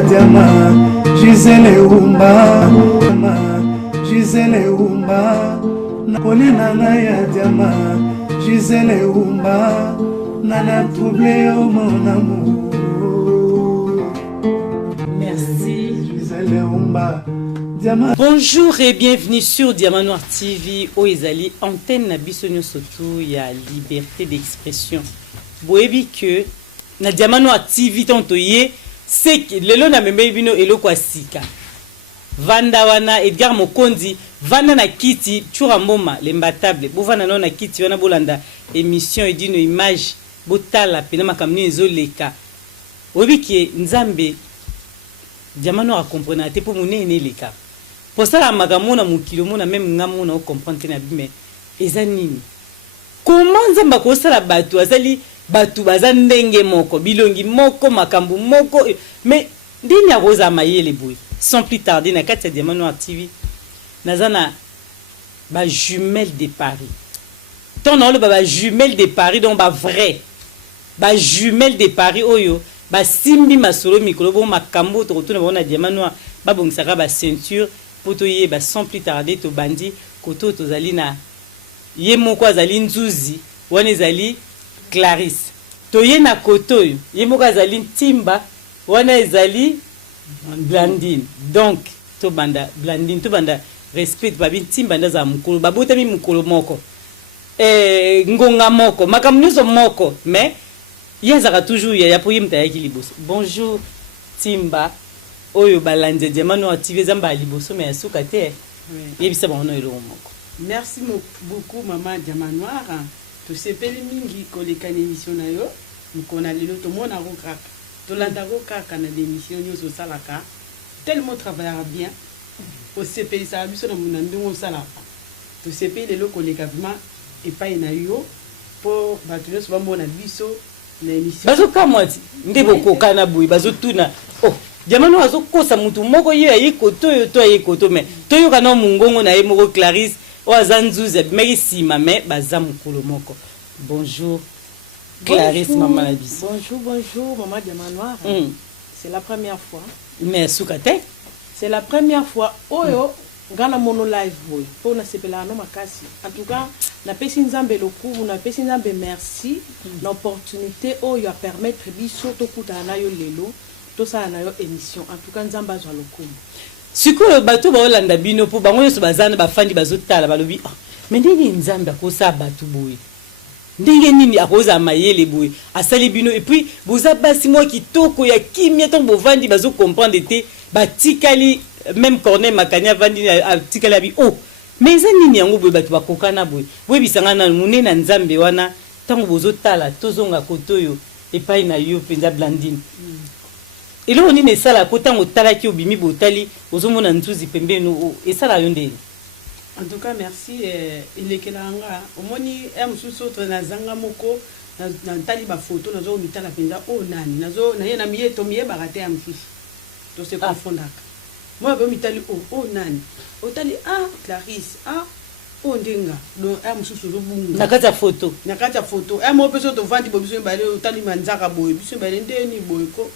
Diama, Gisele Umba, Gisele Umba, Nakolina ya Diama, Gisele Umba, Nana troublé au mon amour. Merci. Gisele Umba. Bonjour et bienvenue sur Diamant Noir TV au Ezali antenne na biso surtout il y a liberté d'expression. Boebi que na Diamant Noir TV tontoye c'est que lelo na membe bino eloko asika. Vanda wana Edgar Mokondi vanda na kiti chura mboma lembatable bovana na kiti wana bolanda émission et d'une image botala pena makamni ezoleka. Boebi que Nzambe Diamant Noir comprendre te pour monene leka. Pour ça, la magamona mukilo mona même ngamona comprendre na bime ezanini. Comment nzamba ko sala batu azali batu bazandenge moko bilongi moko makambu moko mais ndini akoza mayele boy sans plus tarder na kati ya Diamant Noir TV nazana ba jumelle de Paris. Ton nom le ba jumelle de Paris donc ba vrai. Ba jumelle de Paris oyo ba simbi masolo mikolo bo makambo to retourna bona Diamant Noir ba bongsaka ba ceinture poto ye ba sans plus tarder to bandi koto to zali na ye moko azali nzuzi wana ezali Clarisse to ye na koto ye moko azali Timba wana ezali Blandine donc to banda Blandine to banda respect babi Timba ndaza mukolo babotami mukolo moko ngonga moko makamnuzo moko mais yazaka toujours ya po yimta ya kiliboso. Bonjour Timba oyo balande Diamant Noir TV zamba liboso mais asuka te yebisa bango elo moko. Merci beaucoup maman Diamant Noir. To sepeli mingi koleka émission na yo mukona lelo to mona ko kaka to landa ko kaka na émission nyoso salaka tellement travaillera bien au sepeli sa biso na muna ndongo salaka to sepeli lelo koleka vraiment et pas na yo pour batulo so bamona biso na émission bazo kamwati ndebo kokana boy bazo tuna oh Diamant Noir azokosa mutu moko ye ayikoto yo to ayikoto mais to yo kana mungongo na ye moko Clarisse o azanzuza meki sima mais baza mukolo moko. Bonjour Clarisse maman la bis. Bonjour maman Diamant Noir. C'est la première fois. Mais soukate c'est la première fois oyo ngana mono live boy pour na sepela no makasi. En tout cas na pesi nzambe lokumu na pesi nzambe merci l'opportunité oyo a permettre biso to kutana na yo lelo to sala na yo émission. En tout cas nzamba zwa lokumu sikoyo bato baolanda bino po bango nyonso bazana bafandi bazotala balobi mais ndenge nzambe akosa bato boye ndenge nini akoza mayele boye asali bino et puis boza basi moi kitoko ya kimia ton bovandi bazo comprendre te batikali même Corneille Makanya vandi atikali abi oh mais za nini yango boye bato bakokana boye boye bisanga na munena nzambe wana tango bozotala tozonga kotoyo epai na yo penza Blandine. Et là on est ça la côté on tala ki obimi botali ozomona ntuzi pembeno et ça la yonde. En tout cas merci elekelanga omoni mususu to na zanga moko na tali ba photo nazo mitala penza o nani nazo na ye na mieto miye barate ya mfisi to se confondaka moi ba mitali o nani o tali Clarisse o ndenga do mususu zo bunga nakata photo mo peso to vandi bobiso mbale o tali manzaka boye biso mbale ndeni boye ko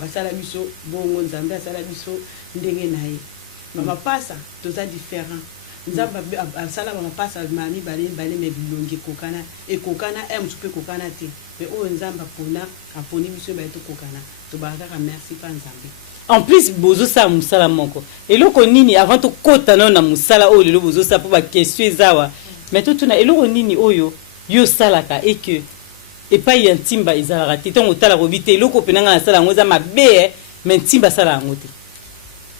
basala biso bongo nzambe asala biso ndenge na ye mama pasa toza différent nzambe asala mama pasa mami bale me bilongi kokana e kokana msupe kokana te mais o nzambe pona aponi biso ba to kokana to baraka merci pa nzambe. En plus bozo sa musala moko eloko nini avant to kota na musala o lelo bozo sa po ba question ezawa mais to tuna eloko nini oyo yo salaka et que et pas y Timba ezala te ton otala robité loko penanga na sala ngoza mabe mais Timba sala ngote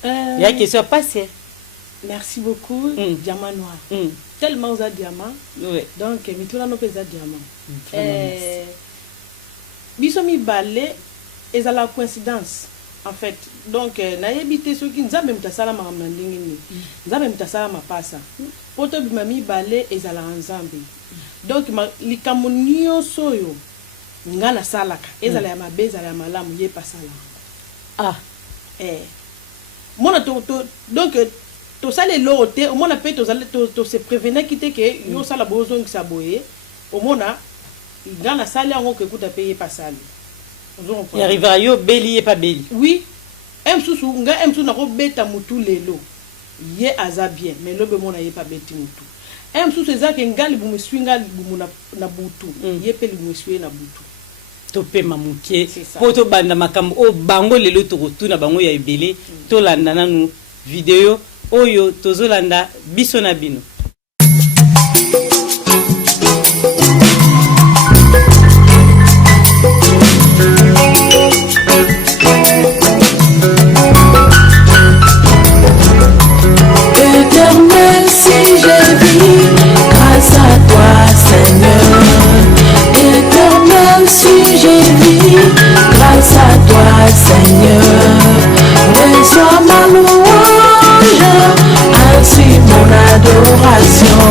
ya question passer. Merci beaucoup Diamant Noir. Tellement za diamant donc mitula no pesa diamant biso mi balé ezala coïncidence en fait donc na yebité soki nzambe mutasala makamna ndingi ni nzambe mutasala mapasa poto bimami balé ezala nzambe donc likambo nyonso yo ngana salaka ezala ya mabe ezala ya malamu ye pasala mona to donc to sale lote o mona pe to se prévenir kite ke yo sala bozo ngisa boye o mona ngana sale yango ke kuta payer pasali il arrivera yo beli et pas beli oui Emsusu nga emsusu na ko beta mutu lelo ye aza bien mais lobe mona ye pas beti mutu emsusu ezake ngali bu meswinga bu na butu ye pe lu meswe na butu to pe mamuke poto banda makambo o bango lelo to kotuna bango ya ebele to landa nanu video oyo tozolanda biso na bino. Éternel, si je vis grâce à toi, Seigneur. Éternel, si je vis grâce à toi, Seigneur. Reçois ma louange, ainsi mon adoration.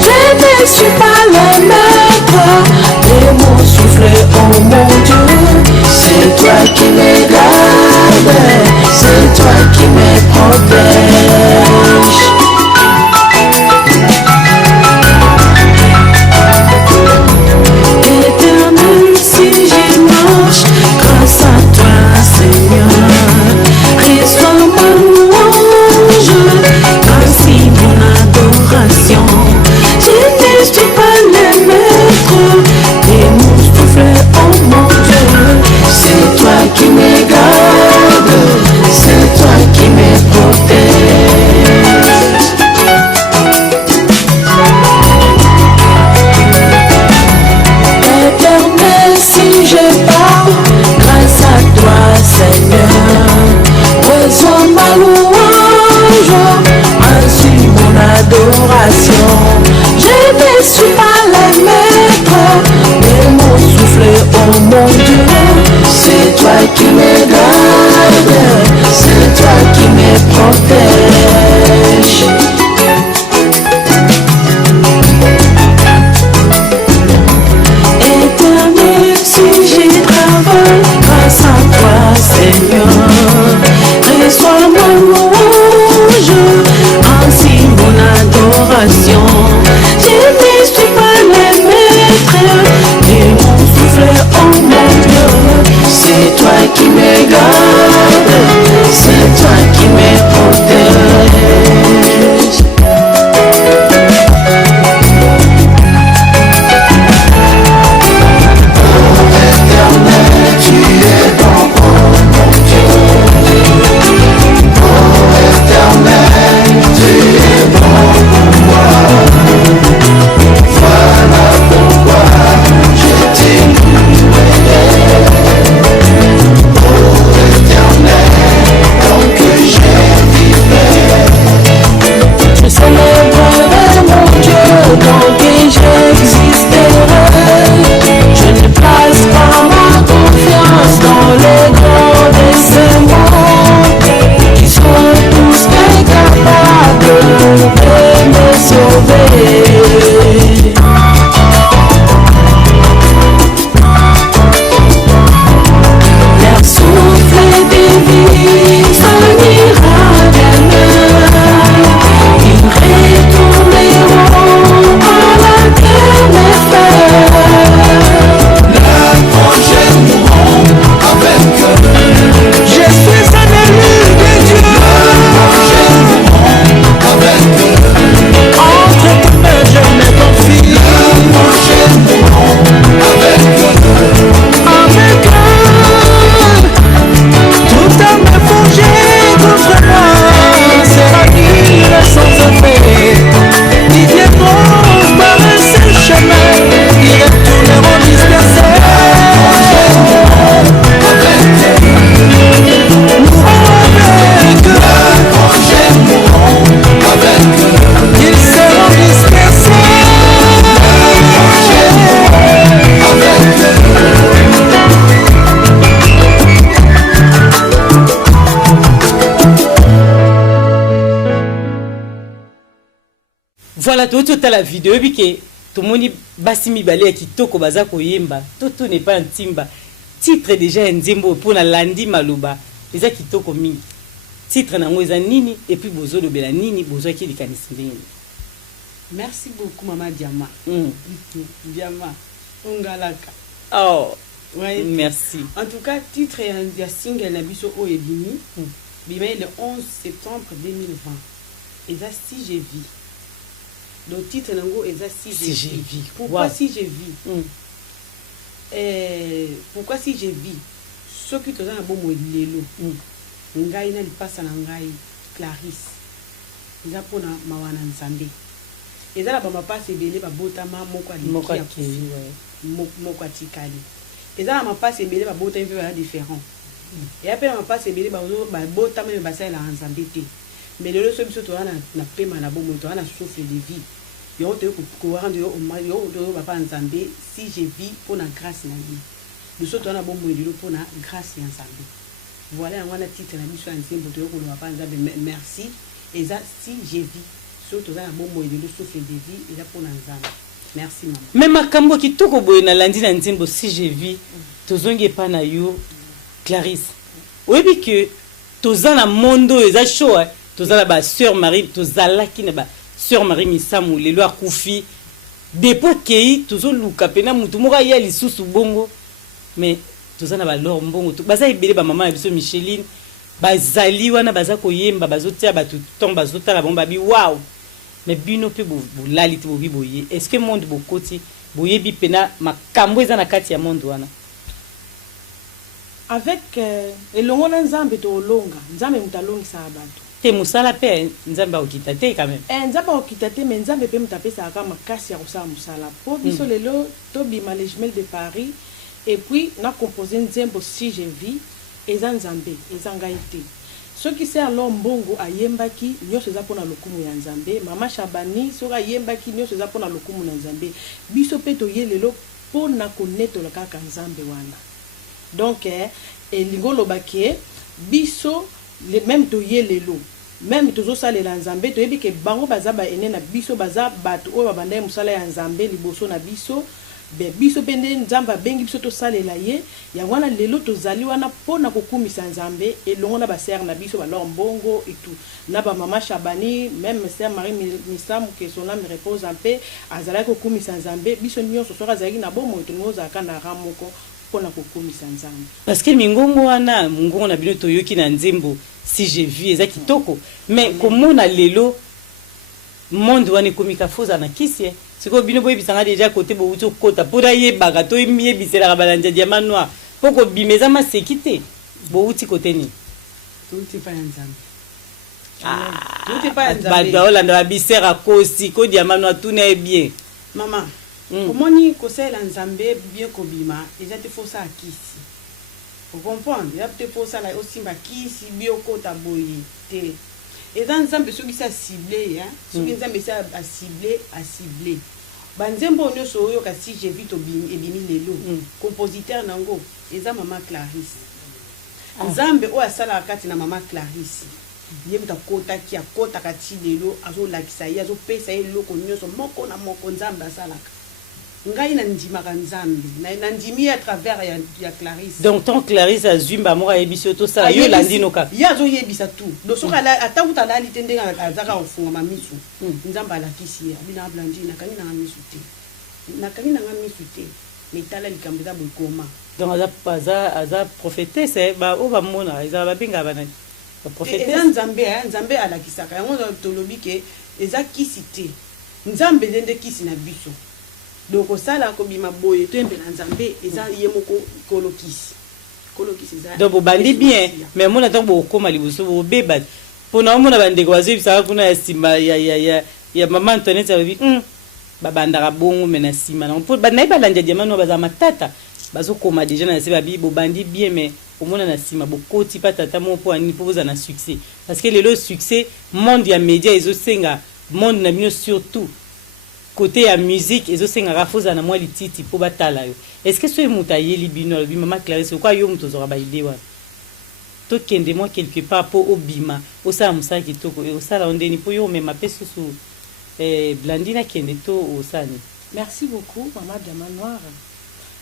Je ne suis pas le maître de mon souffle, oh mon Dieu. C'est toi qui me gardes, c'est toi qui me protège. Éternel, si je marche grâce à toi, Seigneur, reçois ma louange, ainsi mon adoration. Je ne suis pas le maître de mon souffle, oh mon Dieu. C'est toi qui me gardes, c'est toi qui me protège. Éternel, si je parle grâce à toi, Seigneur, reçois ma louange, ainsi mon adoration. Je ne suis pas le maître de mon souffle, oh mon Dieu. C'est toi qui me gardes, c'est toi qui me protège. Éternel, si je travaille grâce à toi, Seigneur, reçois ma louange, ainsi mon adoration. Je ne suis pas le maître de mon souffle, oh mon Dieu. C'est toi qui me gardes, c'est toi qui me protège. Voilà, tout la vidéo, et puis tout le monde basi mibale kitoko baza koyemba, tout n'est pas un timba. Titre déjà un zimbo pour la landi maluba, les kitoko mingi. Titre na ngweza nini et puis bozo de bela nini bozo ki likanisi ndenge. Merci beaucoup Maman Diama. Diama Ungalaka. Oh, Ouais. Merci. En tout cas, titre ya single na biso o ebimi. Bima le 11 septembre 2020. Et ça si j'ai vu. Le titre nango est ça si j'ai vu. Pourquoi si j'ai vu? Pourquoi si j'ai vu? Ce qui te donne un bon mot lelo. Ngai na lipasa na ngai Clarisse. Eza pona mawana nzambe. Eza la bama passe ebele ba botama moko aliki moko atikali. Eza la ma passe ebele ba botama pe ba différent. Et après ma passe ebele ba botama me basa la nzambe te. Mais lelo so biso to na pema na bomo to na souffle de vie. Yo te ko rendre yo yo ba pa nzambe si j'ai vu pour la grâce na vie. Biso to na bomo lelo pour la grâce ya nzambe. Voilà on a titre na biso nzembo to yo ko ba pa nzambe merci. Et ça si j'ai vu surtout na bomo lelo souffle de vie et là pour la nzambe. Merci maman. Même makambo kitoko boye na landi na nzembo si j'ai vu tozongi pa na yo Clarisse. Oyebi que tozana mondo eza show tozala ba sœur Marie tozala ki na ba sœur Marie Misamu lelo akufi depuis kei tozoluka pena mutu moka ya lisusu bongo mais tozana ba lor mbongo to baza ebele ba maman ya biso Micheline bazali wana baza koyemba bazotia batu tomba bazotala bomba bi wow mais bino pe bolali te bobi boye est-ce que monde bokoti boyebi pena makambo eza na kati ya monde wana avec elongo na nzambe to olonga nzambe mutalongisa abantu te musala pe nzambe okita te quand même nzambe okita te mais nzambe pe mutapesa kama makasi ya kosala musala po biso lelo to bima les jumelles de Paris et puis na composer nzembo si j'ai vu eza nzambe eza ngai te soki se alors mbongo ayembaki nyonso eza pona lokumu ya nzambe mama Shabani soki ayembaki nyonso eza pona lokumu na nzambe biso pe toye lelo pona konetola kaka nzambe wana donc elingo lobaki biso le même toye lelo même tozo salela nzambe toyebi ke bango baza ba ene na biso baza bato oyo babanda musala ya nzambe liboso na biso be biso pende nzamba bengi biso to salela ye ya wana lelo tozali wana pona kokumisa nzambe elongo na ba sœur na biso ba lor mbongo et tout na ba mama Shabani même sœur Marie Misamu que son âme repose en paix azala kokumisa nzambe biso nyonso soka zali na bomo tonoza kana ramoko pona kokumisa nzambe parce que mingongo wana mungongo na bino toyoki na nzembo si j'ai vu eza kitoko mais komona lelo monde wana komika foza na kisi siko bino boye bisanga déjà côté bo uto kota pora yebaka to yebisela ka balanja diamant noir poko bimeza ma sekité bo uti côté ni tuti pa nzambe tuti pa nzambe ba olanda ba bisera kosi ko diamant noir tout n'est bien maman komoni kosela nzambe bien kobima eza te fosa akisi vous comprenez ya te fosa la osimba kisi bio kota boyi te eza nzambe soki sa ciblé hein soki nzambe sa a ciblé banzembo nyonso oyo kasi j'ai vu to ebimi lelo compositeur nango eza mama Clarisse nzambe oyo asala kati na mama Clarisse ye muta kota ki akota kati lelo azolakisa ye azopesa ye loko nyonso moko na moko nzambe asalaka ngai na ndima ka nzambe na ndimi à travers ya Clarisse donc ton Clarisse azumba moko yebiso to sala yo landino ka ya zo yebisa tout do soka la atakuta la litende azaka ofunga mamisu nzambe alakisi ya bina blandi na kanina ngamisu te metala likambo za bokoma donc aza prophétesse ba o ba mona eza ba binga bana prophétesse nzambe alakisaka yango tolobi ke eza kisi te nzambe zende kisi na biso donc osala ko bima boye tembe na nzambe eza yemoko kolokisi eza donc bandi bien mais mona tant bo koma libuso bo beba pona mona bande ko wazi bisa kuna ya simba ya mama Antoinette abi babanda bongo mena sima na po bana balanja diamant no baza matata bazo koma déjà na se babi bo bandi bien mais au mona na sima bo koti patata mo po ani po za na succès parce que le succès monde ya média ezo senga monde na bino surtout côté ya musique ezo senga rafoza na moi lititi po batala yo est-ce que so muta yeli bino bi mama Clarisse quoi yo muto zora ba idée wa to kende moi quelque part po obima o sa musa kitoko e o sala ondeni po yo mema peso su Blandina kende to o sani. Merci beaucoup maman Diamant Noir.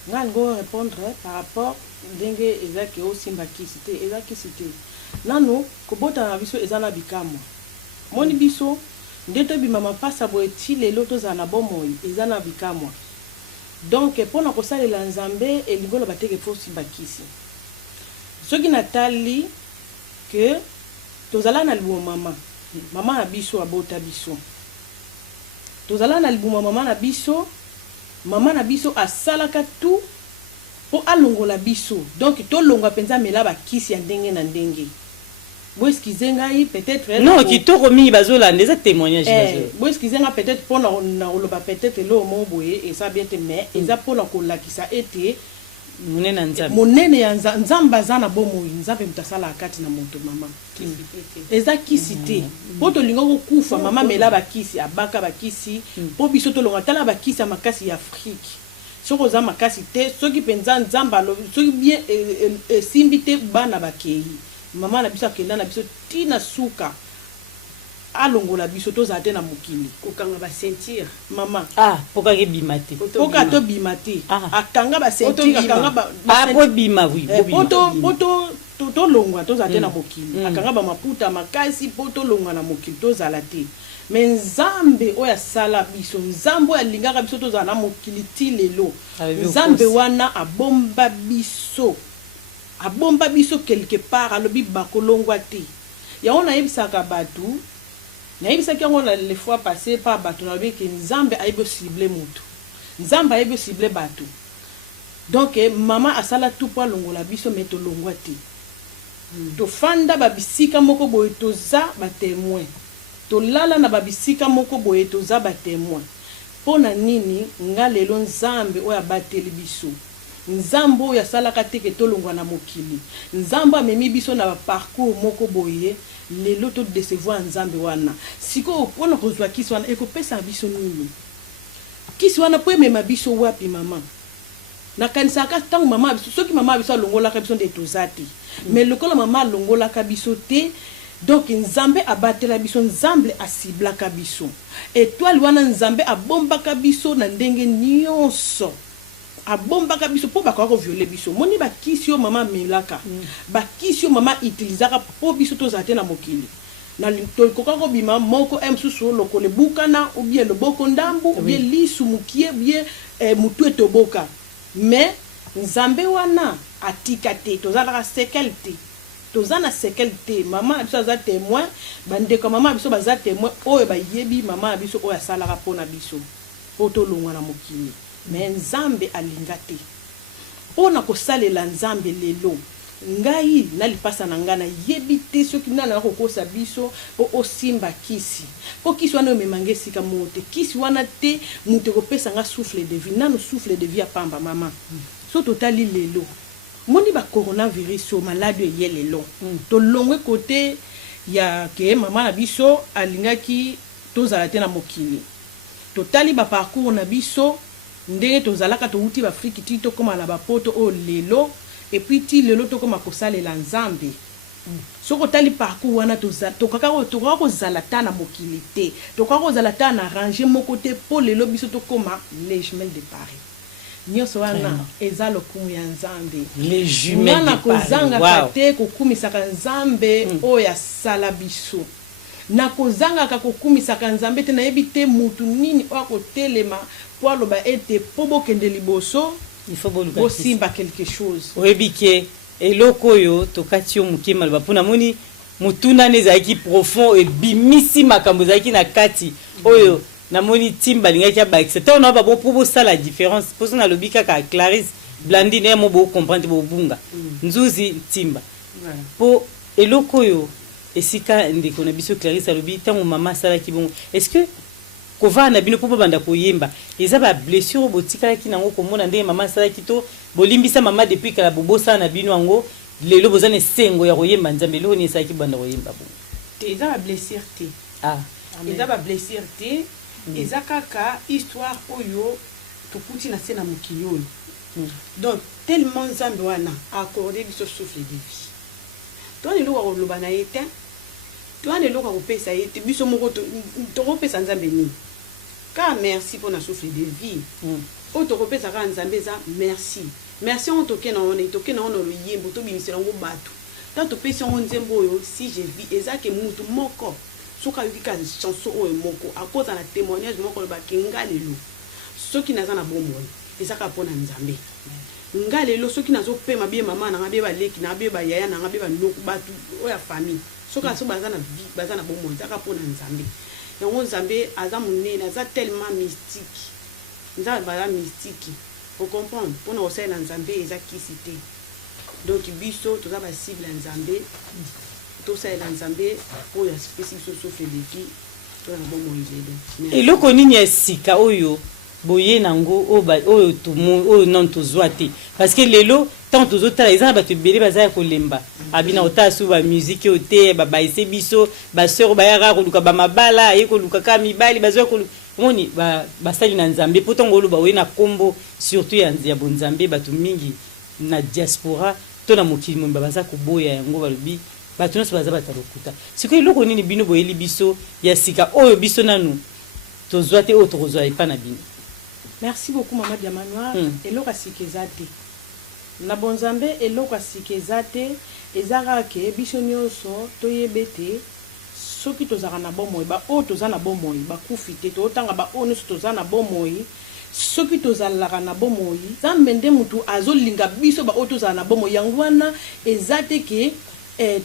Ngango répondre par rapport ndenge ezaki o simba kisite ezaki cité nano kobota na biso ezana bikamwa moni biso ndeto bi mama pasa boeti lelo to za na bomoi ezana bikamwa donc mpona kosalela nzambe elingi oloba teke fo osimba kisi soki natali ke tozala na libuma mama na biso abota biso tozala na libuma mama na biso asalaka tout po alongola biso donc tolonga mpenza mela bakisi ya ndenge na ndenge boeskize ngai peut-être non kitoko mingi bazolanda eza témoignage boeskize ngai peut-être mpona na oloba peut-être elo mo boye eza bien te mais eza mpona kolakisa ete monene ya nzambe aza na bomoi nzambe moto asalaka kati na moto mama eza kisi te mpo tolinga kokufa mama mela bakisi abaka bakisi mpo biso tolonga tala bakisi ya makasi ya afrique soki oza makasi te soki mpenza nzambe alobi soki bien esimbi te bana bakei mama na biso akenda na biso tina suka alongola biso tozala te na mokili kokanga basentir mama poka kebima te poka tobima te akanga basentir akanga bobima oui poto tolongwa tozala te na mokili akanga bamaputa makasi po tolongwa na mokili tozala te me nzambe oyo asala biso nzambe oyo alingaka biso tozala na mokili ti lelo nzambe wana abomba biso quelque part alobi bakolongwa te yango nayebisaka bato nayebisaki yango les fois passé par bato nalobi ke nzambe ayebi ocible moto nzambe ayebi ocible bato donc mama asala tout po alongola biso me tolongwa te tofanda babisika moko boye toza batémoin tolala na babisika moko boye toza batémoin mpona nini nga lelo nzambe oyo abateli biso nzambe oyo asalaka teke tolongwa na mokili nzambe amemi biso na baparcours moko boye lelo todecevoir nzambe wana sikoyo mpona kozwa kisi wana ekopesa biso nini kisi wana po emema biso wapi mama nakanisaka ntango mama biso soki mama biso alongolaka biso nde toza te mais lokola mama alongolaka biso te donc nzambe abatela biso nzambe asiblaka biso étoile wana nzambe abombaka biso na ndenge nyonso abombaka biso po bakoka koviole biso moni bakisi yo mama amelaka bakisi yo mama utilizaka po biso tozala te na mokili na tokoka kobima moko mosusu lokola ebukana ou bien loboko ndambu ou bien lisu mokie ou bien mutu etoboka mais nzambe wana atika te tozalaka sekele te toza na sekele te mama na biso aza témoin bandeko mama na biso baza témoin oyo bayebi mama na biso oyo asalaka mpona biso po tolongwa na mokili mais nzambe alinga te mpona kosalela nzambe lelo ngai na lipasa na ngai nayebi te soki nani akokosa biso po osimba kisi po kisi wana omemanga esika moko te kisi wana te moto ekopesa nga souffle de vie nano souffle de vie apamba mama so totali lelo moni ba coronavirus o maladi eye lelo tolongwe kote ya ke mama na biso alingaki tozala te na mokili totali ba parcours na biso ndenge tozalaka touti baafriki ti tokóma na bapoto oyo lelo et puis ti lelo tokóma kosalela nzambe soko tali parcours wana tokaka kozala ta na mokili te tokaka kozala ta na range moko te po lelo biso tokóma les jumelles de Paris nyonso wana eza lokumu ya nzambe les jumelles de Paris kozangaka te kokumisaka nzambe oyo asala biso na kozangaka kokumisaka nzambe te nayebi te mutu nini oyo akotelema po aloba ete po bokende liboso il faut bosimba quelque chose oyebi ke eloko oyo tokati yo moke maloba mpona moni motuna nde ezalaki profond ebimisi makambo ezalaki na kati oyo namoni timba alingaki abakisa ntango na babo mpo bosala différence mposo nalobi kaka Clarisse Blandine mo bocomprendre bobunga nzuzi timba mpo eloko oyo esika ndeko na biso Clarisse alobi ntango mama asalaki bongo est-ce que kovaa na bino mpo babanda koyemba eza bablessure oyo botikalaki nango komona ndenge mama asalaki to bolimbisa mama depuis kala bobosala na bino yango lelo boza na esengo ya koyemba nzambe eloko nini esalaki banda koyemba bongo te eza bablessure te eza bablessure te eza kaka histoire oyo tokuti na se na mokili oyo donc tellement nzambe wana accordé biso souffle de vie to lelo koloba na ye te to lelo kopesa ye te biso moko tokopesa nzambe nini ka merci pour na souffle de vie oyo tokopesaka nzambe eza merci on toke na ona loyembo tobimisela yango bato ta topesi yango nzembo oyo si je vis eza ke mutu moko soki ayoki ka chanson oyo moko akoza na témoignage moko lobaki nga lelo soki naza na bomoi ezaka mpona nzambe nga lelo soki nazopema bie mama nanga bie baleki nanga bie bayaya nanga bie bandoku bato oyo ya famille soki aso baza na vie baza na bomoi ezaka mpona nzambe yango nzambe aza monene aza tellement mystique nzambe baza mystique ocomprendre mpona kosalela nzambe eza kisi te donc biso toza basible ya nzambe tosalela nzambe oyo asipesi biso sofe leki toza na bomoi lelo eloko nini ya sika oyo boye nango oyo tumu oyo non tozwa te parce que lelo tant tozotala eza na bato ebele baza ya kolemba abina otala so bamusike oyo te babaise biso baseur bayaka koluka bamabala aye koluka kaka mibali bazwa koluka omoni basali na nzambe mpo ntango oloba oye na nkombo surtout ya bonzambe bato mingi na diaspora to na mokili momba baza koboya yango balobi bato nyonso baza bato lokuta sikoyo eloko nini bino boyeli biso ya sika oyo biso nanu tozwa te oyo tokozwa epa na bino. Merci beaucoup Maman Diamant Noir. Eloko asika eza te na bonzambe eloko asika eza te ezaka ke biso nyonso toyebe te soki tozalaka na bomoi baoyo toza na bomoi bakufi te tootanga baoyo nyonso toza na bomoi soki tozalaka na bomoi nzambe nde mutu azolinga biso baoyo tozala na bomoi yango wana eza te ke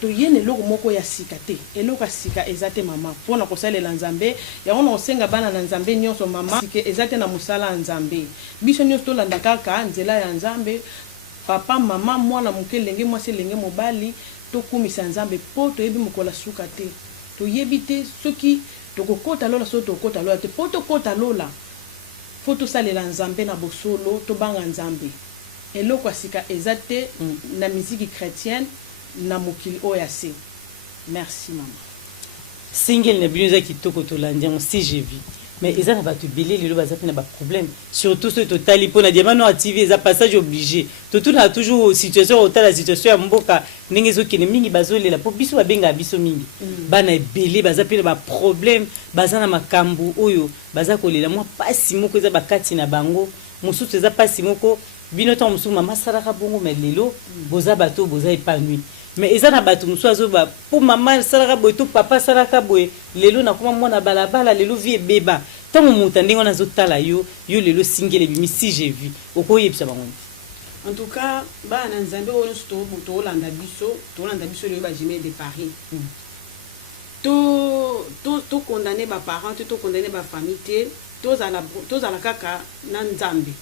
toyene eloko moko ya sika te eloko ya sika eza te mama mpona kosalela nzambe yango na kosenga bana na nzambe nyonso mama sika eza te na mosala ya nzambe biso nyonso tolanda kaka nzela ya nzambe papa mama mwana moke elenge mwasi elenge mobali tokumisa nzambe mpo toyebi mokola suka te toyebi te soki tokokota lola soki tokokota lola te mpo tokota lola fo tosalela nzambe na bosolo tobanga nzambe eloko ya sika eza te na miziki chrétienne na mokili oya se. Merci maman. Single na bino za kitoko tolandi yango si j'ai vu mais eza na bato ebele lelo baza pe na baproblème surtout soki totali mpo na Diamant Noir TV eza passage obligé totuna toujours situation otala situation ya mboka ndenge ezokende mingi bazolela mpo biso babengaka biso mingi bana ebele baza pe na baproblème baza na makambo oyo baza kolela mwa pasi moko eza bakati na bango mosusu eza pasi moko bino ntango mosusu mama asalaka bongo mais lelo boza bato boza épanoui mais eza na bato mosusu azoba mpo mama asalaka boye to papa asalaka boye lelo nakoma mwana balabala lelo vie ebeba ntango moto ndenge wana azotala yo lelo singele bimi si j'ai vu okoyebisa bango. En tout cas bana nzambe oyo nyonso toolanda biso lelo bajemie de Paris tokondane baparent te tokondane bafamille te tozala kaka na nzambe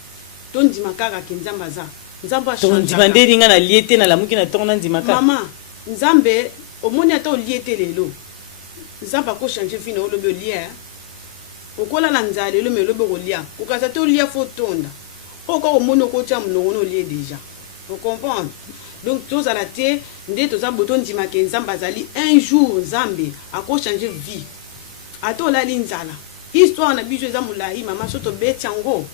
tondima kaka ke nzambe aza nzambe tondima nde linga na lie te na lamuki na ntongo na ndima kaka mama nzambe omoni ata olie te lelo nzambe akochange vi na olobi olia okolala nzala lelo me elobi kolia okasa te olia fo tonda okoka omoni okotia monongo na olie déjà ocomprendre donc tozala te nde toza boto ndima ke nzambe azali un jour nzambe akochange vie ata olali nzala histoire na biso eza molai mama so tobeti yango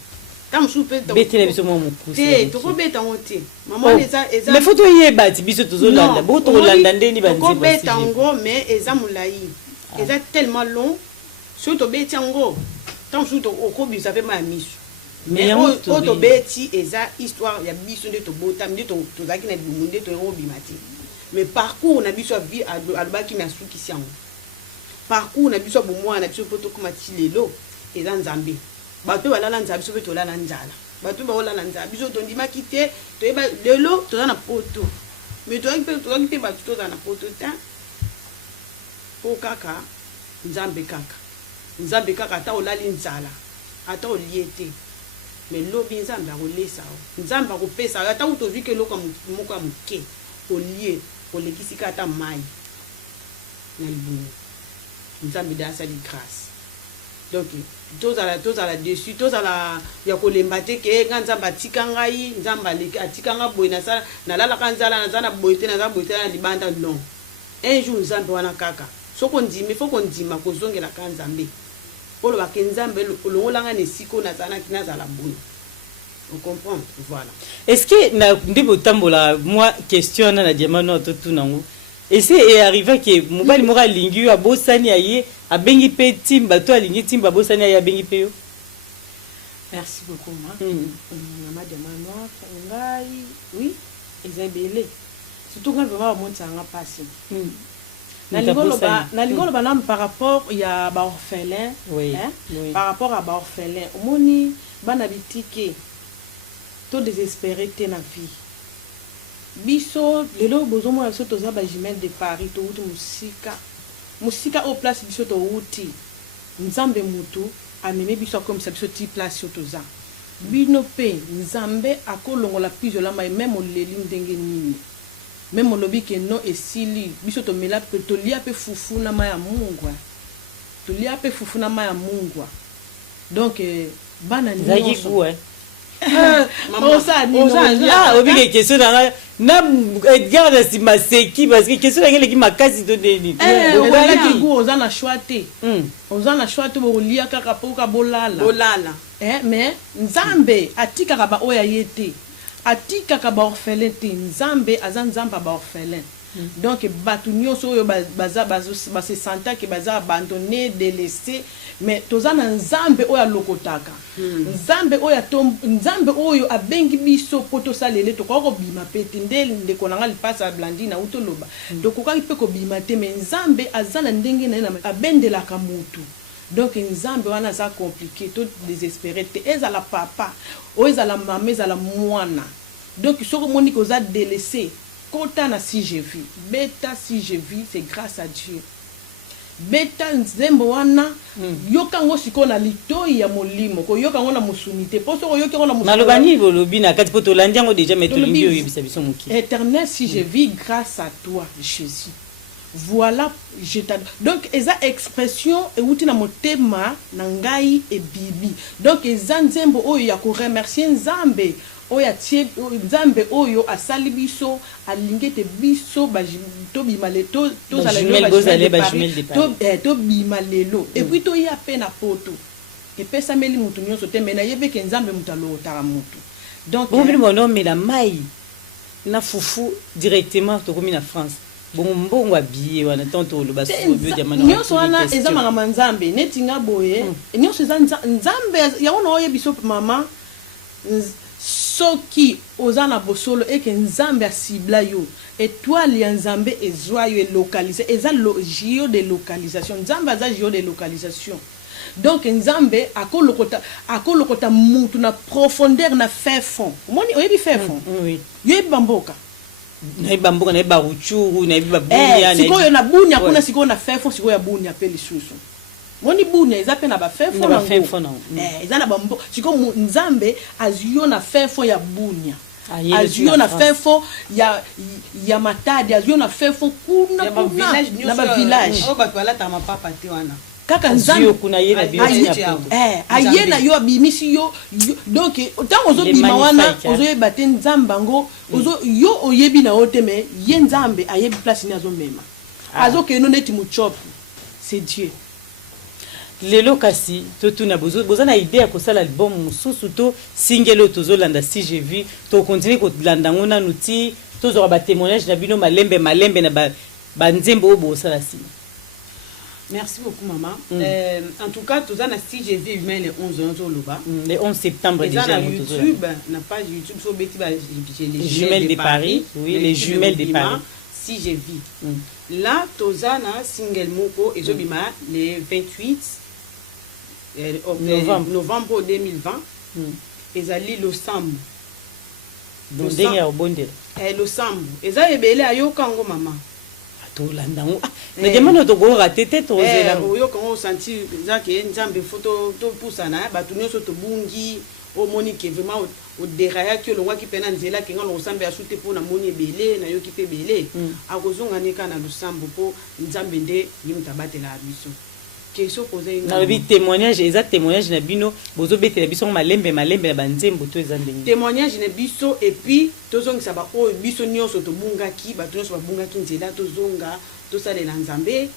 betela biso mwa mokusi tokobeta yango te mama eza mais faut toyeba ti biso tozolanda boko tolanda ndeni tokobeta yango mais eza molai eza tellement long so tobeti yango ntango mosusu okobisa mpe ma ya miso mais oyo tobeti eza histoire ya biso nde tobotami nde tozalaki na libumu nde toyango obima te mais parcours na biso ya vie alobaki me asukisi yango parcours na biso ya bomwana na biso mpo tokoma ti lelo eza nzambe bato balala nzala biso mpe tolala nzala bato baolala nzala biso tondimaki te toyeba lelo toza na poto mais tozalaki mpe bato tozala na poto te mpo kaka nzambe kaka ata olali nzala ata olie te mais lobi nzambe akolesa o nzambe akopesa ata utozwiki eloko moko ya moke olie olekisi ka ata mai na libumu nzambe de asali grâce donc tozala dessus tozala ya kolemba te ke nga nzambe atika ngai nzambe atika nga boye nalalaka nzala naza na boye te naza boye te na libanda non un jour nzambe wana kaka soko ndimi fo kondima kozongelaka nzambe olobaka nzambe olongolanga na esika nazalaki nazala boye on comprend voilà est-ce que na nde botambola moi question na Diamant Noir totunango ese e arrivé que mobali moko alingi yo abosani aye abengi pe timba to alingi timba abosani aye abengi pe yo. Merci beaucoup Maman Diamant Noir ngai oui eza ebele surtout quand vraiment monte nga passe na lingolo ba nam par rapport ya ba orphelin oui, hein oui. Par rapport à ba orphelin omoni bana bitike to désespéré te na vie biso lelo bozomona biso toza bajumelle de Paris touti musika au place biso touti nzambe mutu ameme biso akomisa biso ti place yo toza bino pe nzambe akolongola pizo la mai même oleli ndenge nini même olobi ke no esili biso tomela pe tolia pe fufu na mai ya mungwa tolia pe fufu na mai ya mungwa donc bana nyonso obike question na Edgar na sima seki parce que question ngele ki makasi to deni oza ki go oza na choix te bolia kaka poka bolala mais nzambe atikaka ba oya yete atikaka ba orphelin te nzambe aza nzamba ba orphelin donc batu nyonso oyo ba se senta ke baza abandonné délaissé mais tozana nzambe oyo alokotaka nzambe oyo abengi biso po tosalele tokoka kobima pe te nde ndeko nanga lipasa ya Blandine utoloba tokokaki mpe kobima te mais nzambe aza na ndenge na ye abendelaka mutu donc nzambe wana aza compliqué to désespéré te ezala papa oyo ezala mama ezala mwana donc soki omoni koza délaissé kota na si je vis beta si je vis c'est grâce à Dieu beta nzembo wana yoka ngo siko na litoi ya molimo ko yoka ngo na musumite po so yoka ngo na musumite malobani bolobi na kati poto landi ngo déjà metolingi yo yebisa biso moki éternel si je vis grâce à toi Jésus voilà je t'adore donc eza expression euti na motema na ngai e bibi donc eza nzembo oyo ya ko remercier nzambe oya tie nzambe oyo asali biso alingete biso to bimaleto to sala to bimalelo et puis to ya pe na poto et pesa meli mutu nyonso te mena yebe ke nzambe mutalo tara mutu donc bon vile mon homme la mai na fufu directement to komi na France bon mbongo abiye wana tonto lo baso bio diamano nyonso wana eza mangama nzambe netinga boye nyonso eza nzambe ya ona oye biso mama soki ozana bosolo eke nzambe asibla yo étoile ya nzambe ezwa yo localisé eza gio de localisation nzambe aza gio de localisation donc nzambe akolokota mutu na profondeur na fin fond moni oyebi fin fond oui yebi bamboka na ba ruchuru na ba bunya na sikoyo na bunya kuna sikoyo na fin fond sikoyo ya bunya pe lisusu moni bunya eza pe na ba fin fond eza na bambo siko nzambe azio na fin fond ya bunya azio na fin fond ya matadi azio na fin fond kuna na ba village o ba twala ta mapapa te wana kaka nzambe kuna ye na bioti aye na yo abimisi yo donc tango ozo bima wana ozo yeba te nzambe ngo ozo yo oyebi na ote mais ye nzambe ayebi place ni azo mema azo ke no neti muchop c'est Dieu lelo kasi totuna boza na idée ya kosala album mususu to single tozolanda si je vis to continue kolanda ngona nuti tozora ba témoignage na bino malembe na ba nzembo obo sala si. Merci beaucoup maman. En tout cas tozana si je vis humain le 11 loba le 11 septembre déjà na YouTube na page YouTube so beti ba les jumelles de Paris oui les jumelles de Paris si je vis là tozana single moko ezobima le 28 novembre 2020 ezali losambo ndenge ya obondela losambo eza ebele ayoka ngo mama tolanda ngo na demano to go ratete to zela oyoka ngo senti zake nzambe photo to pusana ba tunyoso to bungi o monique vraiment o deraya ki olongwa ki pena nzela ki ngalo osambe asute po na moni ebele na yoki pe belé akozonga nika na losambo po nzambe nde yimtabatela biso question posée na bi témoignage exact témoignage na bino bozo betela biso malembe na banzembo to ezandenge témoignage na biso et puis tozongisa ba o biso nyonso to bungaki ba nyonso ba bungaki nzela tozonga to salela nzambe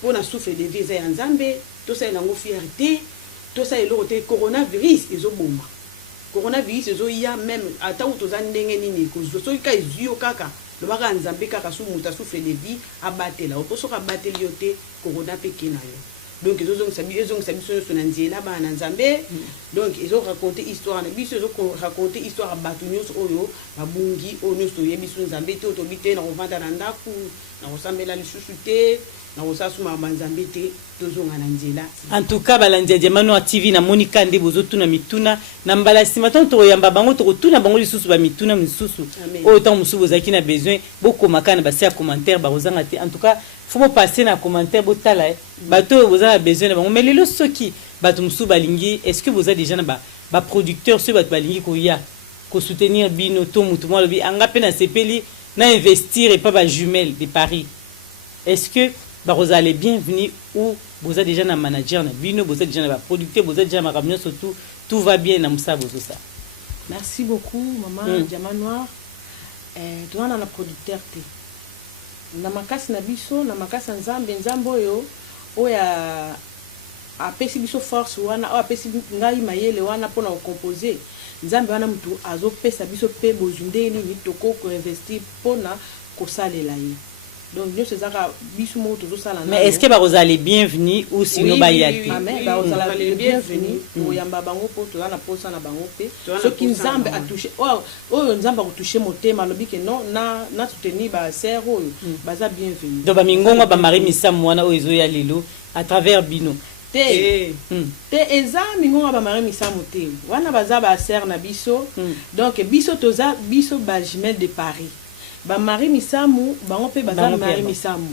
pona souffle de vie ya nzambe to salela ngo fierté to salela côté coronavirus ezoboma coronavirus ezoya même ata utoza ndenge nini kozo so ka ezio kaka lobaka nzambe kaka su muta souffle de vie abatela oposo ka bateli yote corona peke na yo donc ezongisa biso nyonso na nzela bana nzambe donc raconter histoire na biso raconter histoire ya bato nyonso oyo babungi oyo nyonso toyebi biso nzambe te otobi te na kovanda na ndaku nakosambela lisusu te nakosasuma banzambe te tozonga na nzela. En tout cas balandi ya Diamanoir TV na monika nde bozotuna mituna na mbala nsima ntango tokoyamba bango tokotuna bango lisusu bamituna misusu oyo ntango mosusu bozalaki na besoin bokomaka na base ya commentaire bakozanga te. En tout cas faut bopase na commentaire botala bato oyo boza na besoin na bango. Mais lelo soki bato mosusu balingi est-ce que boza déjà na baproducteur soki bato balingi koya kosoutenir bino to mutu mwa alobi anga mpe na sepeli na investir et pas bajumelle de Paris, est-ce que vous allez bienvenue ou vous êtes déjà un manager, vous êtes déjà un producteur, vous êtes déjà un camion, surtout tout va bien dans ça. Merci beaucoup, maman Diamanoir. Tu as un producteur. Na makasi na biso, na makasi nzambe oyo oya apesi biso force wana o apesi ngai mayele wana pona composer. Nzambe wana mtu azopesa biso pe bozunde ni toko ko investir pona ko salela ye. Donc nous c'est ça biso mo to sala. Mais est-ce que vous allez bienvenue ou sinon ba yaki? Amen. Ba vous allez bienvenue pour yamba bango po to na posa na bango pe. Ce qui nzambe a touché. Oh nzambe a touché motema lobi que non na soutenir ba sœur oyo baza bienvenue. Donc ba mingongo ba mari misamu wana oyo zo ya lelo à travers bino. Te eza mingongo ba mari misamu te. Wana baza ba sœur na biso. Donc biso toza biso ba jumelle de Paris. Ba mari misamu bango pe baza mari misamu.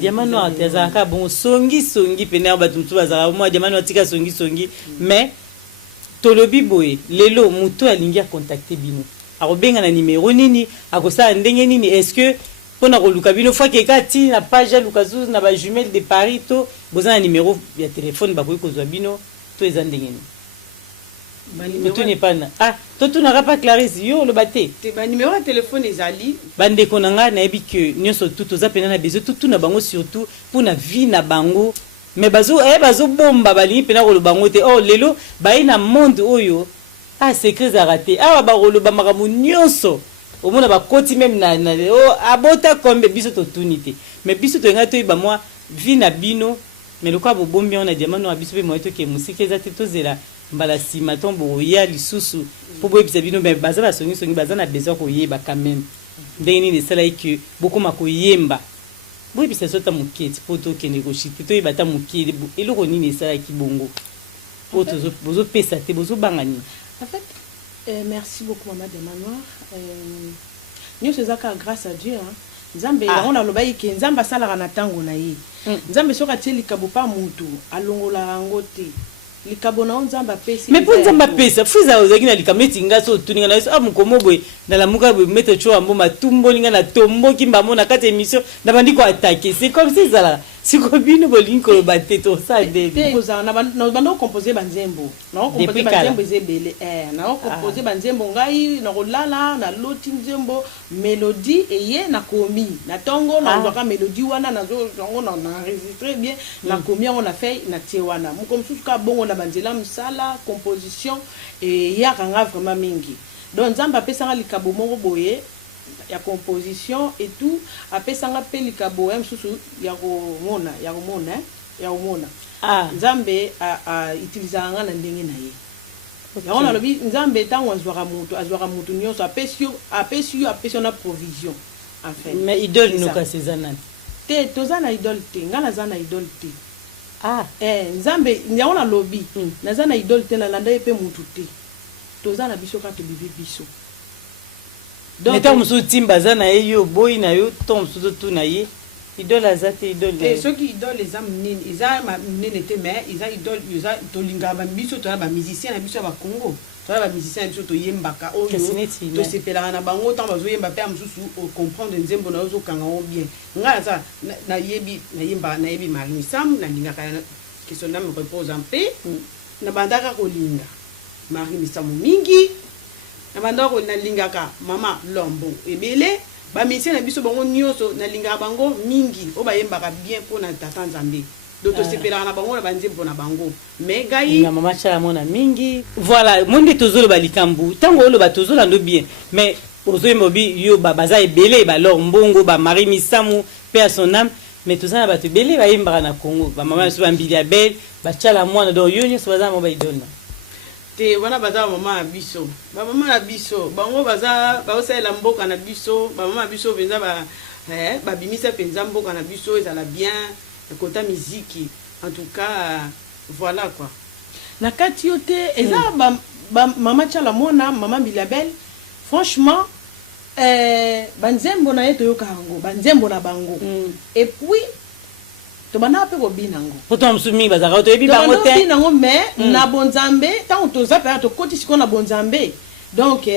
Diamanoir tezaka bon songi pena bato mtu bazaka moi Diamanoir tika songi mais tolobi boye lelo muto alingi a contacter bino akobenga na numéro nini akosa ndenge nini est-ce que pona ko luka bino fois que kati na page ya Lukazu na ba jumelle de Paris to boza na numéro ya téléphone ba ko kozwa bino to eza ndenge nini Mutu n'est pas na. Ah, toi tu n'auras pas Clarisse yo le baté. Te ba numéro de téléphone ezali. Bande konanga na yebi que nyonso tout oza pena na besoin tout na bango surtout pour na vie na bango. Mais bazo bomba bali pena ko le bango te. Oh lelo ba ina monde oyo. Ah secret za raté. Ah ba ko le ba makamu nyonso. Au monde ba koti même na oh abota kombe biso to tunité. Mais biso to ngato ba moi vie na bino. Mais le quoi bo bombi on a Diamanoir biso pe moi to ke musique ezate to zela. Mbala sima tombo ya lisusu po boye bisabino mais baza ba songi baza na besoin ko yeba quand même ndeni de cela que beaucoup ma ko yemba boye bisa sota muketi po to kende ko shiti to yeba ta mukeli eloko nini sala ki bongo po to bozo pesa te bozo bangani. En fait merci beaucoup maman Diamanoir. Nous c'est ça grâce à Dieu hein. Nzambe on a loba yike nzamba sala na tango na ye. Nzambe soka teli kabupa mutu alongola ngote. Mais pour nzamba pesa fuza ozaki na likameti ngaso tuninga na so amukomo boy na la muka boy mettre cho ambo matumbo linga na tombo kimba mona kati émission na bandi ko attaquer c'est comme si ça si ko bino bolingi ko batte to ça de poza na bando composer banzembo na composer banzembo ezebele na composer banzembo ngai na kolala na loti nzembo mélodie eye na komi na tongo na ndoka mélodie wana na zo na enregistrer bien na komi on a fait na tiewana mu comme suka bongo na banzela msala composition et ya kanga vraiment mingi donc nzamba pesanga likabo moko boye ya composition et tout apesanga pe likabo msusu ya komona nzambe a utiliser nga na ndenge na ye on a lobi nzambe tango azwaka mutu nyonso apesi na provision en fait. Mais idole nuka sezana te tozana idole te nga na zana idole te. Nzambe nyaona lobi nazana idole te na landa pe mutu te tozana biso ka to bibi biso. Donc tant musu timba zana yo boy na yo tom musu to na ye idole azate idole. Et ceux qui idole les âmes nini ils a nini te mais ils a idole ils a to linga ba biso to ba musicien na biso ba Congo to ba musicien na biso to yembaka oyo to sepelaka na bango tant bazo yemba pe mususu au comprendre nzembo na zo kanga o bien nga za na yemba na yebi mari sam na linga ka qui son âme repose en paix na bandaka ko linga mari misamu mingi na bandako na lingaka mama lombo ebele ba mission na biso bango nyonso na lingaka bango mingi o ba yembaka bien pour na tata nzambe doto sepela na bango na banzembo na bango mais gai na mama chala mona mingi voilà monde tozolo ba likambu tango lo ba tozolo ndo bien mais ozo mobi yo baza ebele ba lombongo ba mari misamu paix à son âme mais tout ça ba te belé ba yembaka na Congo ba mama so ba mbili belle ba chala mona donc yo nyonso baza mo ba idona te wana baza mama biso ba mama na biso bango baza ba osela mboka na biso ba mama biso benza ba babimisa penza mboka na biso ezala bien kota musique en tout cas voilà quoi na kati yo te eza mama Tchala mona mama Bilabel franchement banzembo na ye toyoka yango banzembo na bango et puis tobana pe ko binango poto msumi bazaka to ebi bango te binango mais na bonzambe tant to zappa to koti siko na bonzambe donc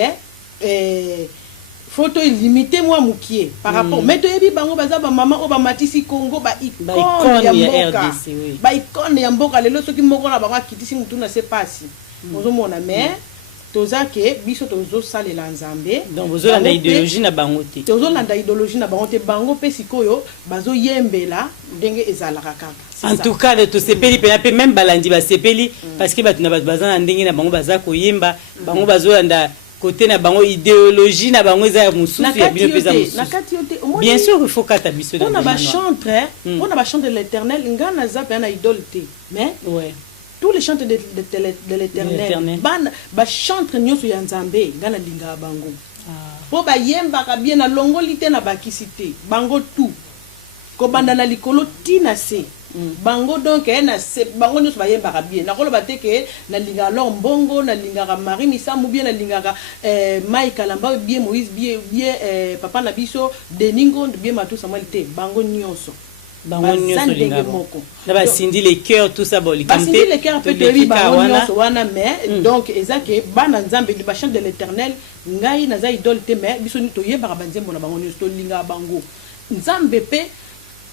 photo limité moi mukie par rapport mais to ebi bango baza ba maman o ba matisi Congo ba icône ya mboka ba icône ya mboka lelo soki moko na bango kitisi mutu na se pasi ozomona mais tozake biso tozo salela nzambe donc bozo landa idéologie na bango te tozo landa idéologie na bango te bango pe sikoyo bazo yembela ndenge ezalaka kaka en tout cas de to sepeli pe même balandi ba sepeli parce que batuna bazana ndenge na bango baza koyemba bango bazo landa côté na bango idéologie na bango eza mususu ya bino peza mususu na kati yote bien sûr il faut kata biso on a ba chantre on a ba chantre de l'éternel ngana zape na idole te mais ouais tous les chants de l'éternel ba chantre nyoso ya nzambe ngana linga bango po ba yemba ka bien na longolité na bakisité bango tout ko banda na likolo tina se bango donc na se bango nyoso ba yemba ka bien na kolo bateke na linga alors mbongo na linga ka Marie Misamu bien na linga ka Mike Kalamba bien Moïse bien papa na biso Deningo bien Matou Samuel te bango nyoso bango nyoso linga moko na ba sindi les cœurs tout ça boli kampe sindi les cœurs peut être bango nyoso wana mais donc ezake bana nzambe li ba chant de l'éternel ngai na za idole te mais biso ni to yeba banzembo na bango nyoso to linga bango nzambe pe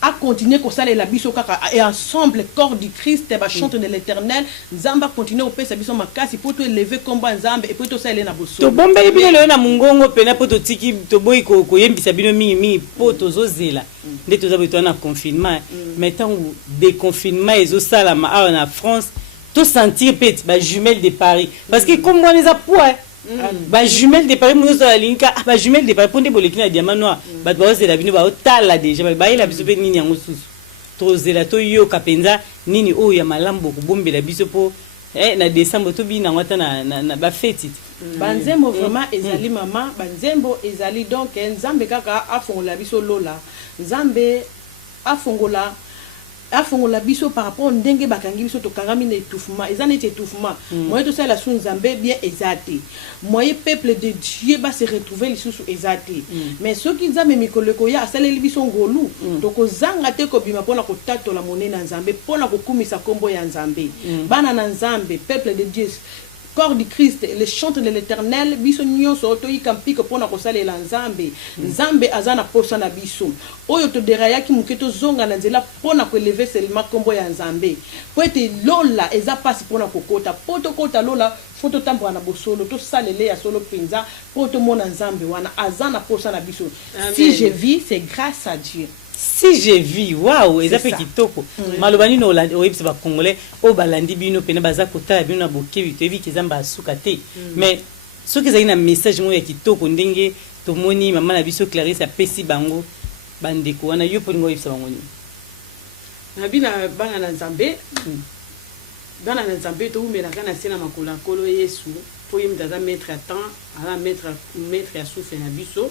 a continuer ko salela biso kaka et ensemble corps du Christ ba chante de l'éternel nzamba continuer au pesa biso makasi pour to élever combat nzambe et pour to salela na boso to bombeli bino le na mungongo pena po to tiki to boy ko yembisa bino mingi po to zozela nde to zabe to na confinement mais tant ou déconfinement ezo sala ma na France to sentir pet ba jumelle de Paris parce que comme moi les a point ba jumelle de Paris nous la linka ba jumelle de Paris ponde boleki na diamant noir ba bazela bino ba otala déjà ba ila biso pe nini yango susu to zela to yo kapenza nini o ya malambo ko bombela biso po na décembre to bina ngata na ba fête banzembo vraiment ezali mama banzembo ezali donc nzambe kaka afongola biso lola nzambe afongola biso par rapport ndenge bakangi biso to kangami na étouffement ezana étouffement moyen to sala su nzambe bien ezate moyen peuple de Dieu ba se retrouver lisusu ezate mais soki nzambe mikoleko ya asaleli biso ngolu to kozanga te ko bima pona ko tatola monena nzambe pona ko kumisa kombo ya nzambe bana na nzambe peuple de Dieu corps du Christ le chante de l'éternel biso nyonso to yikampiko pona ko salela nzambe nzambe azana posa na biso oyo to derayaki muketo zonga na nzela pona ko élever seulement kombo ya nzambe po ete lola eza pasi pona kokota poto kota lola foto tambwa na bosolo to salele ya solo penza poto mona nzambe wana azana posa na biso si je vis c'est grâce à Dieu. Si j'ai vu waouh eza pe kitoko malobani no la oyebisa ba congolais o balandi bino pena baza kota bino na bokebi to ebi kizamba suka te mais soki ezali na message mo ya kitoko ndenge tomoni mama na biso Clarisse apesi bango bandeko wana yo po ngo oyebisa bango ni na bina bana na nzambe bana na nzambe to umela kana sena makola kolo Yesu po yimdaza mettre à temps ala mettre ya souffle na biso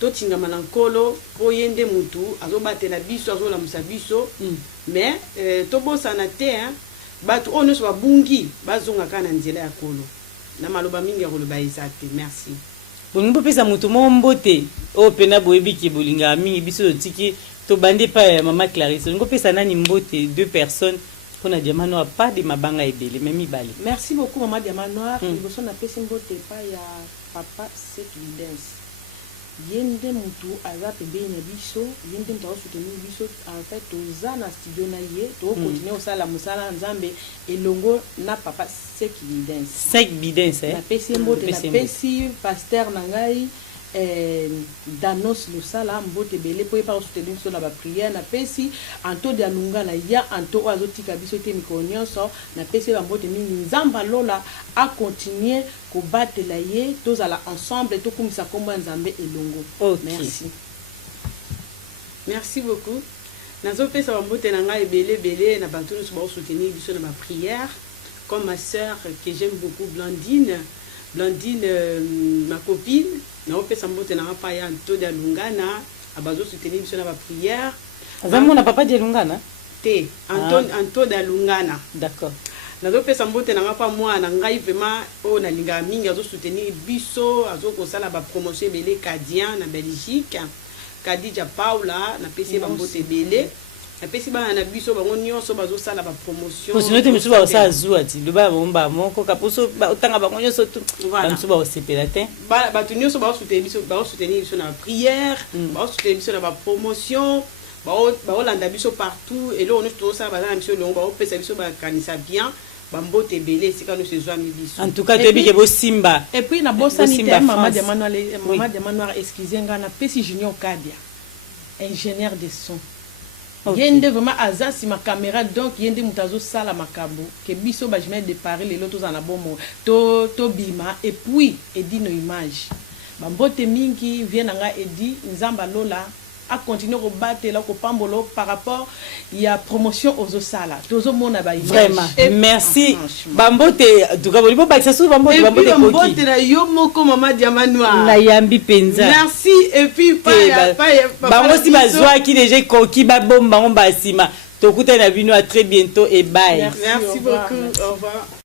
totingama na nkolo po yende mutu azobatela biso azolamusa biso mais tobosana te bato oyo nyonso babungi bazongaka na nzela ya kolo na maloba mingi ya koloba eza te merci bolingi bopesa mutu moko mbote oyo pena boyebiki bolingaka mingi biso totiki tobandi pa ya mama Clarisse olingi opesa nani mbote 2 personnes mpona Diamant Noir pas de mabanga ebele mais mibale merci beaucoup mama Diamant Noir liboso napesi mbote pa ya papa Sekidens yende mutu aza pembeni na biso yende mutu soutenir biso en fait toza na studio na ye to continuer osala musala nzambe elongo na papa Sekidens napesi mbote napesi pasteur na ngai Danos Lusala mbote bele po pa soutenir biso na ba prière napesi Anto de Alunga na ya Anto azotika biso te mikonyoso napesi ba mbote mingi nzamba lola a continuer ko batela ye tozala ensemble to kumisa komba nzambe elongo. Merci. Merci beaucoup. Nazo pesa ba mbote na ngai bele na bantu so ba soutenir biso na ba prière comme ma sœur que j'aime beaucoup Blandine ma copine na opesa mbote na pa ya Anto de Alunga na abazo soutenir biso na ba prière azamu na papa de Lungana te Anton da Lungana d'accord nazopesa mbote nanga pa mwana ngai vraiment o na linga mingi azo soutenir biso azo kosala ba promotion belé Cadian na Belgique Kadija Paula na pesi ba mbote belé na pesi ba na biso bango nyonso bazo sala ba promotion parce que nous te ba sa zuati le ba bomba moko kaposo otanga bango nyonso tout ba ba osepela te ba tu nyonso ba soutenir biso na prière ba soutenir biso na ba promotion ba olanda biso partout et là on est tout ça ba na biso longo ba pesa biso ba kanisa bien bambote belé c'est quand nous se joignons biso en tout cas tu bien beau simba et puis na bossa ni maman de Manoir excusez nga na pesi Junior Kadia ingénieur de son yende vraiment azasi ma caméra donc yende mutazo sala makambo ke biso ba jamais de parler les autres en abomo to bima et puis edi no image bambote mingi vient nga edi nzamba lola a continuer au battre là au pambolo par rapport il y a promotion aux osala tozo mona ba vraiment merci bambote duka bolibo ba ça souvent bambote na yo moko mama Diamanoir na yambi penza merci et puis pas bango si bazwa ki déjà koki ba bomba on ba sima to kuta na bino à très bientôt et bye merci beaucoup au revoir.